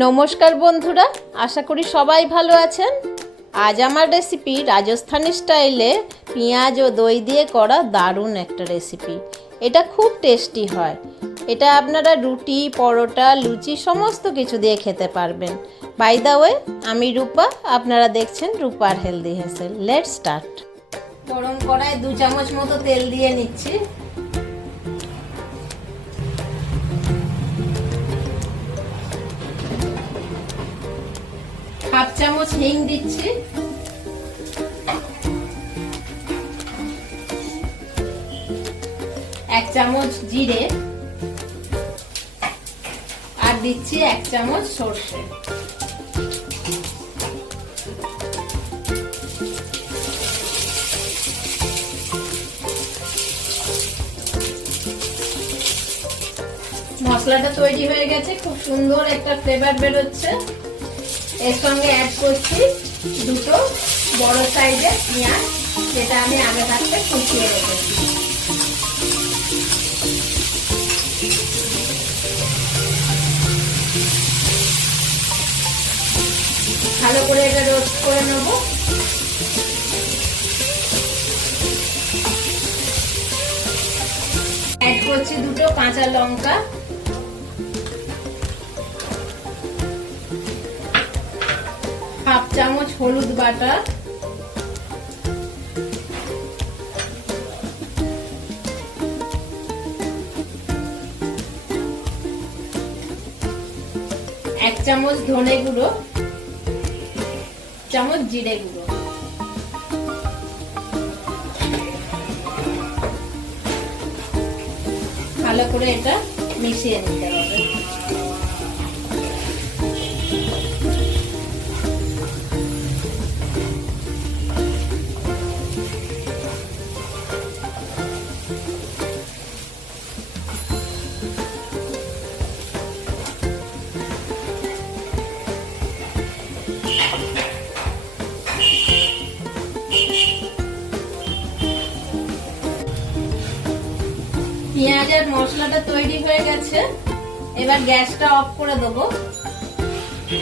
নমস্কার বন্ধুরা, আশা করি সবাই ভালো আছেন। আজ আমার রেসিপি রাজস্থানি স্টাইলে পেঁয়াজ ও দই দিয়ে করা দারুণ একটা রেসিপি। এটা খুব টেস্টি হয়। এটা আপনারা রুটি, পরোটা, লুচি সমস্ত কিছু দিয়ে খেতে পারবেন। বাই দ্য ওয়ে, আমি রূপা, আপনারা দেখছেন রূপার হেলদি হেসেল। Let's start. গরম কড়ায় 2 চামচ মতো তেল দিয়ে নিচ্ছি। হাফ চামচ হিং দিচ্ছি, 1 চামচ জিরে আর দিচ্ছি 1 চামচ সরষে। মশলাটা তৈরি হয়ে গেছে, খুব সুন্দর একটা ফ্লেভার বেরোচ্ছে। এর সঙ্গে অ্যাড করছি 2 বড় সাইজের পেঁয়াজ, যেটা আমি আগে থাকতে কুচিয়ে রেখেছি। ভালো করে এটা রোস্ট করে নেব। অ্যাড করছি 2 কাঁচা লঙ্কা, হাফ চামচ হলুদ বাটা, 1 চামচ ধনে গুঁড়ো, চামচ জিরে গুঁড়ো। ভালো করে এটা মিশিয়ে নিতে হবে। পেঁয়াজের মশলাটা তৈরি হয়ে গেছে, এবার গ্যাসটা অফ করে দেবো।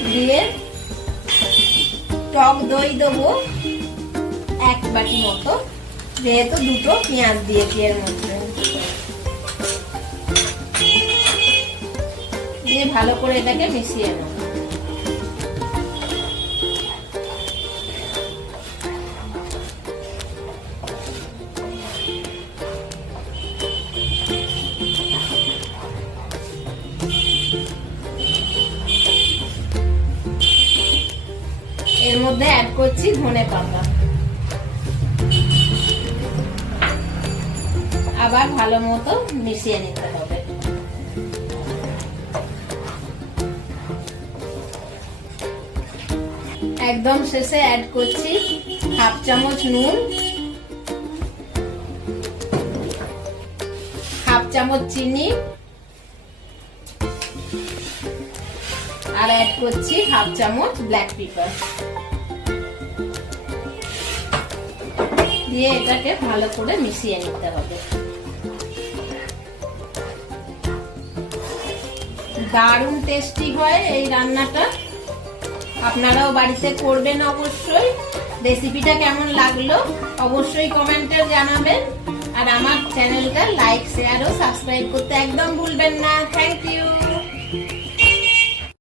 দিয়ে টক দই দেবো 1 বাটি মতো, যেহেতু 2 পেঁয়াজ দিয়েছি এর মধ্যে। দিয়ে ভালো করে এটাকে মিশিয়ে নেব। এর মধ্যে অ্যাড করছি ধনে পাতা। আবার ভালো মতো মিশিয়ে নিতে হবে। একদম শেষে অ্যাড করছি হাফ চামচ নুন, হাফ চামচ চিনি আর অ্যাড করছি হাফ চামচ ব্ল্যাক পেপার। দিয়ে এটাকে ভালো করে মিশিয়ে নিতে হবে। দারুণ টেস্টি হয় এই রান্নাটা, আপনারাও বাড়িতে করবেন অবশ্যই। রেসিপিটা কেমন লাগলো অবশ্যই কমেন্টে জানাবেন। আর আমার চ্যানেলটা লাইক, শেয়ার ও সাবস্ক্রাইব করতে একদম ভুলবেন না। Thank you.